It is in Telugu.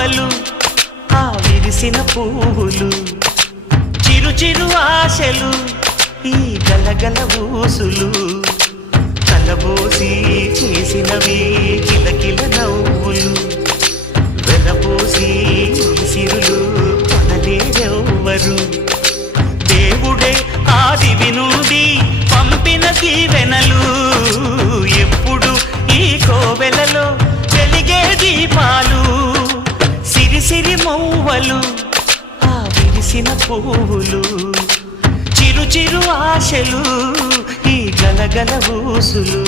మౌవలు ఆ విరిసిన పువ్వులు చిరు చిరు ఆశలు ఈ గలగల ఊసులు కలబోసి చేసినవి కిలకిల నవ్వులు వెలబోసి సిరులు కొనలేరెవ్వరు దేవుడే ఆదివి నుండి పంపిన దీవెనలు ఎప్పుడు ఈ కోవెలలో వెలిగే దీపాలు సిరి సిరి మౌవలు ఆ విరిసిన పువ్వులు చిరు చిరు ఆశలు ఈ గలగల ఊసులు